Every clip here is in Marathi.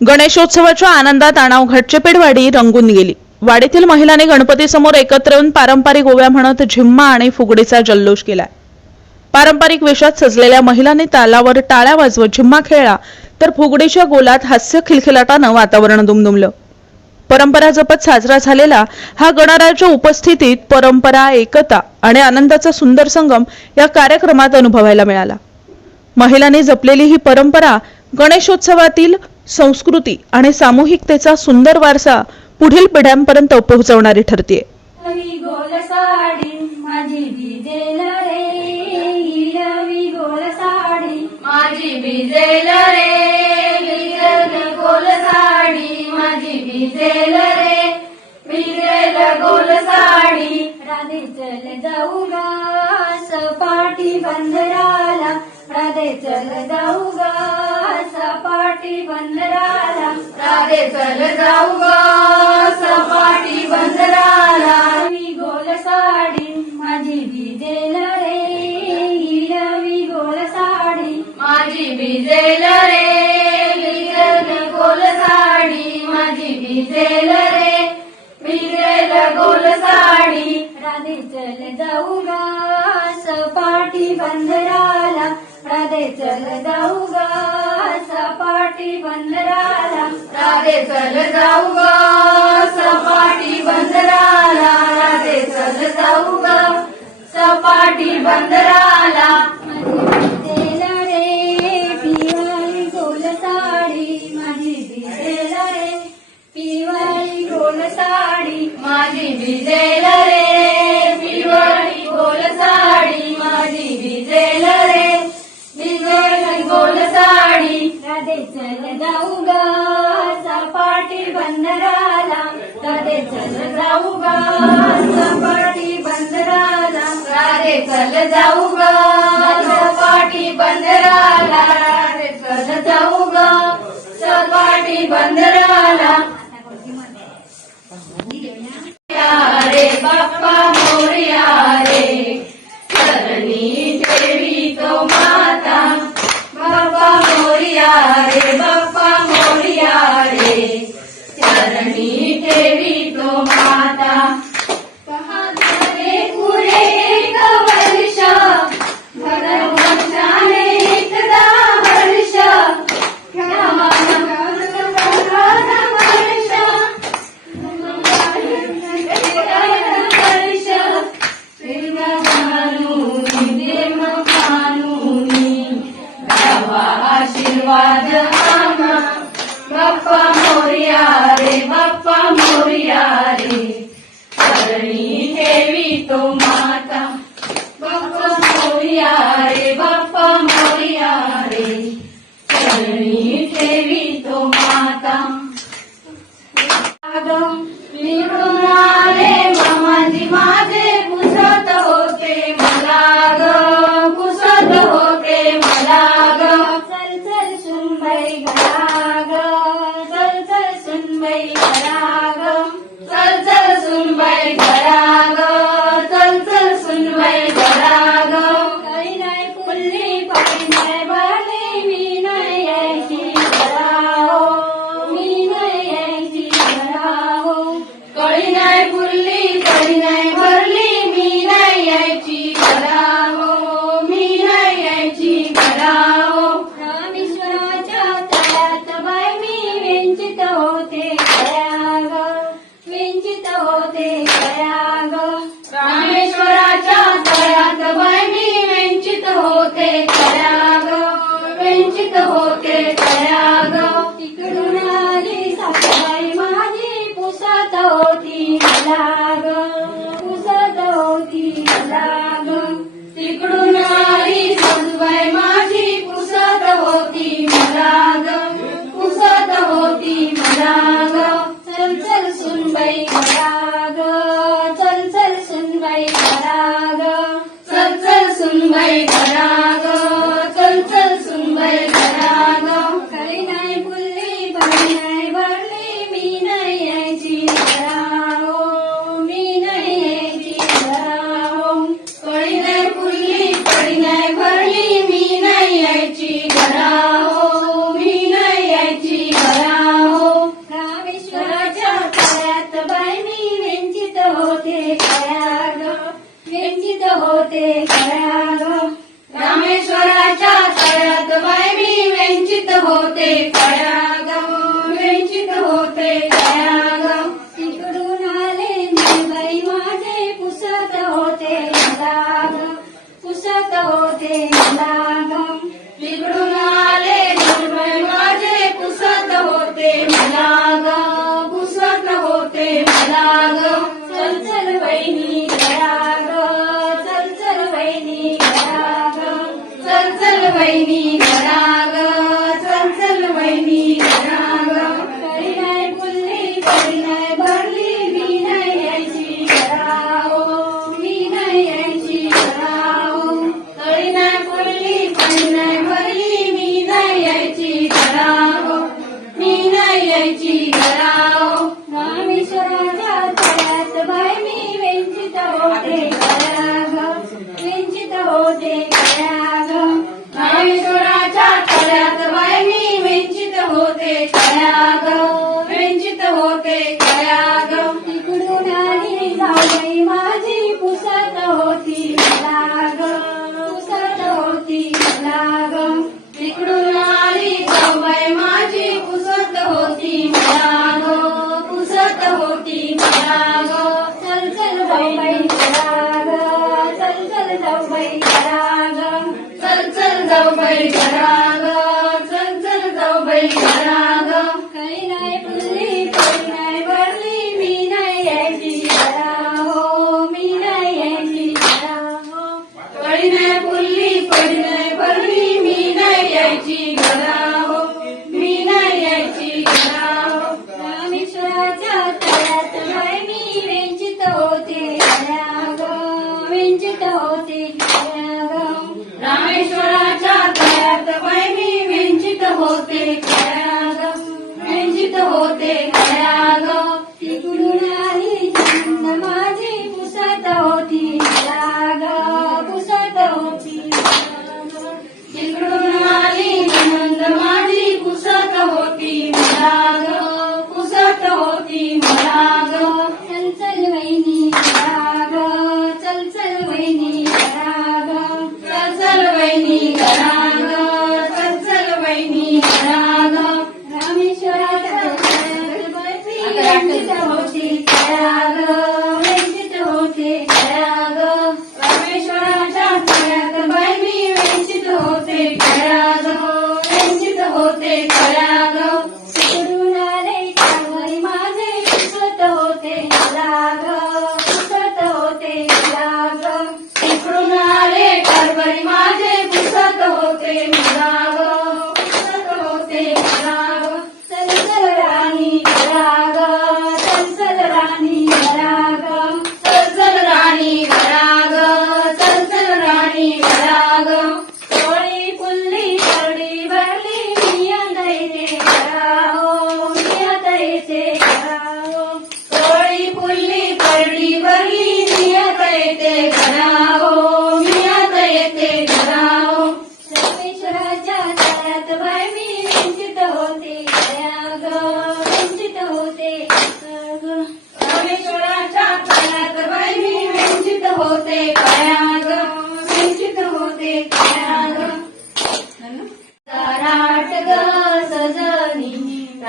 गणेशोत्सवाच्या आनंदात आणाव घटचेपेडवाडी रंगून गेली. वाडीतील महिलांनी गणपतीसमोर एकत्र येऊन पारंपरिक ओव्या म्हणत झिम्मा आणि फुगडीचा जल्लोष केला पारंपरिक वेशात सजलेल्या महिलांनी तालावर टाळ्या वाजवत झिम्मा खेळला तर फुगडीच्या गोलात हास्य खिलखिलाटानं वातावरण दुमदुमलं. परंपरा जपत साजरा झालेला हा गणराज्य उपस्थितीत परंपरा एकता आणि आनंदाचा सुंदर संगम या कार्यक्रमात अनुभवायला मिळाला. महिलांनी जपलेली ही परंपरा गणेशोत्सवातील संस्कृती आणि सामूहिकतेचा सुंदर वारसा पुढील पिढ्यांपर्यंत पोहोचवणारी ठरते हिरवी जाऊ गा सपाटी बंदराला राधे चल जाऊ गा सपाटी बंदराला. राधे चल जाऊ गा. सपाटी बंदराला. हिरवी गोल साडी माझी भिजेल रे. हिरवी गोल साडी. माझी भिजेल रे. हिरवी गोल साडी माझी भिजेल रे. भिजेल गोल साडी. राधे चल जाऊ गा. सपाटी बंदराला. राधे चल जाऊ बंदराला राधे चल जाऊ गा. सपाटी बंदराला राधे चल जाऊ गा. सपाटी बंदराला रे पिवळी गोल साडी माझी भिजेल रे. पिवळी गोल साडी. माझी भिजेल रे. पिवळी गोल साडी. माझी भिजेल रे. चल जाऊ गा सपाटी बंदराला राधे चल जाऊ गा सपाटी बंदराला राधे चल जाऊ गा सपाटी बंदराला राधे चल जाऊ गा सपाटी बंदराला. रे बाप्पा मोर्या रे चरणी देवी तो मोरया बाप्पा मोर्या रे बाप्पा मोर्या रे. ठेवी तो माता. बाप्पा मोर्या रे बाप्पा मोर्या रे. ठेवी तो माता. निघून मामाजी माझे पुसत होते मला ग. पुसत होते मला ग. चल चल सुनबाई घरा सुनबाई द्यायची राव स्वामी शरणाच्या बाय मी वेंचित होते गळ्याग वेंचित होते गळ्याग स्वामी शरणाच्या बाय मी वेंचित होते गळ्याग वेंचित होते गळ्याग तिकडून आली जाऊन माझी पुसत होती लाग पुसत होती लाग तिकडून आली जाऊ माझी Yeah.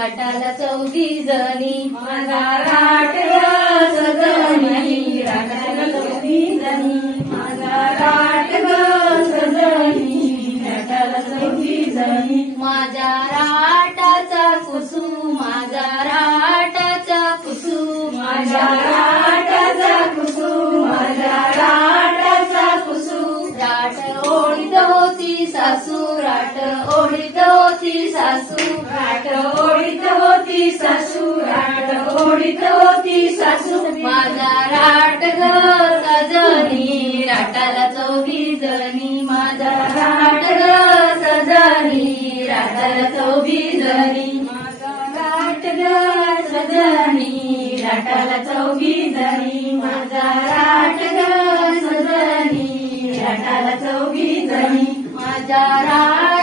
राटाला चौघी जणी. माझा राट सगळी राटाला चौघी जणी. ओढीत होती सासू घाट ओढीत होती सासू घाट ओढीत होती सासू माझा राट सजनी राटाला चौघी जणी माझा राट सजनी राटाला चौघी जणी माझा राट राटाला चौघी जणी माझा राट सजनी राटाला चौघी जणी माझा राट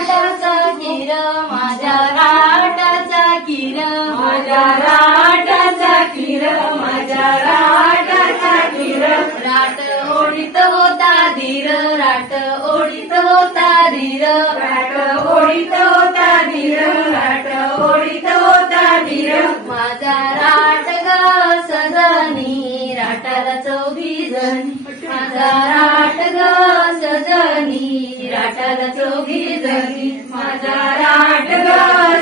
ओढित होता धीर लाट ओढित होता धीर. माझा राट गा सजनी राटाला चौघी जणी. माझा राट गा सजनी राटाला चौघी जणी. माझा राट गा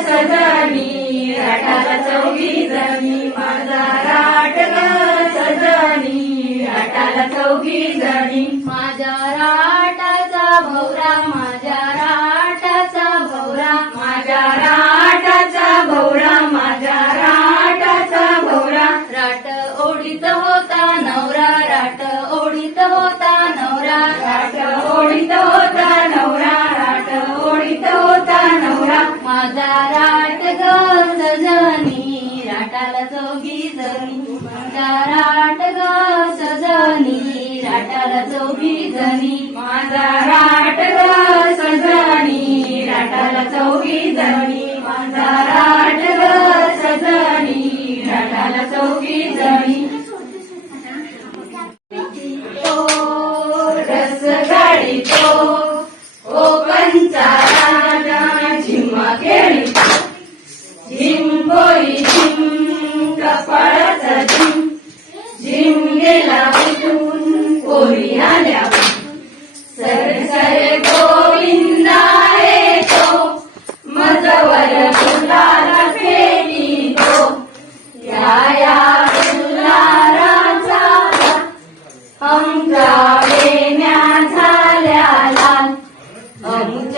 सजनी राटाला चौघी जणी. माझा राट गा सजनी राटाला चौघी जणी.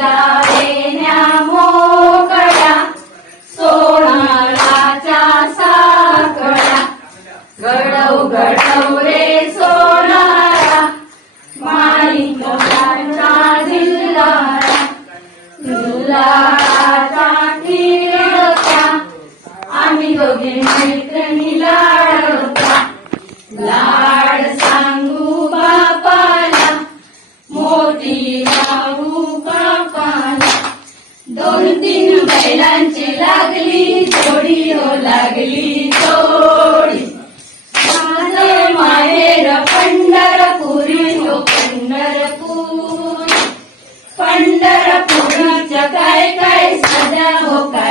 Yahweh. दोन तीन बैलांची लागली जोडी हो लागली जोडी. माहेर पंढरपुरी हो पंढरपूर. पंढरपूरचं काय काय सजा हो काय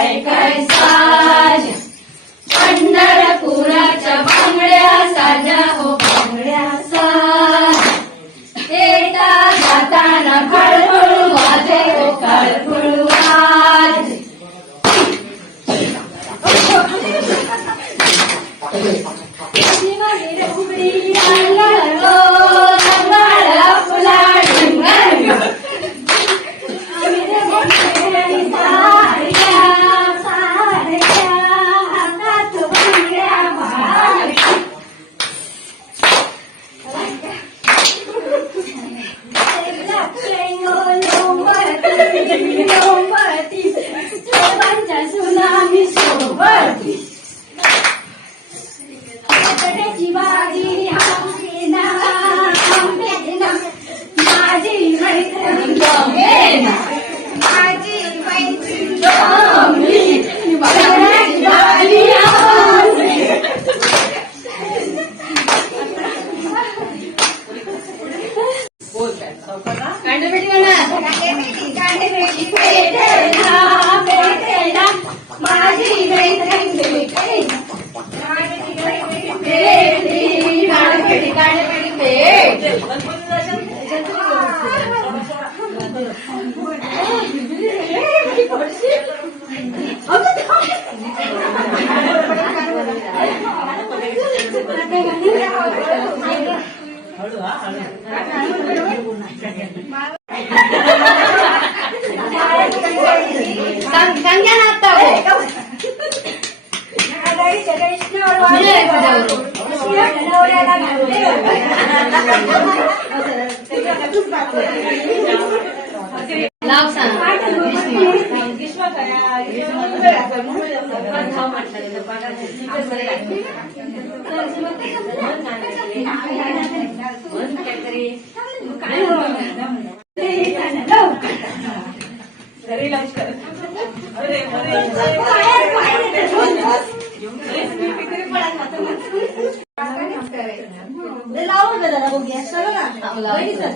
नाव सांग.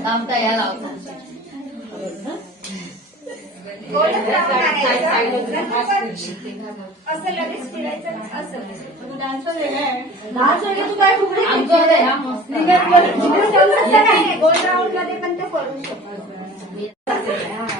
थांबता असं लगेच फिरायचं असं तू डान्स वेगळा तू काय कुठे गोल राऊंडमध्ये पण ते करू शकतो